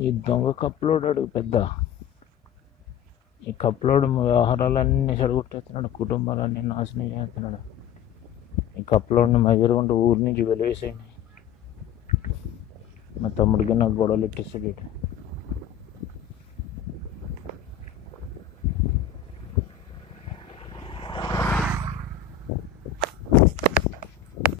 ఈ దొంగ కప్లోడాడు పెద్ద. ఈ కప్లోడు వ్యవహారాలన్నీ చెడగొట్టేస్తున్నాడు, కుటుంబాలన్నీ నాశనం చేస్తున్నాడు. ఈ కప్లోడిని మగిరుగుంటే ఊరి నుంచి వెలివేసేయండి. మా తమ్ముడికి నాకు గొడవలు ఎట్టిస్తాడు.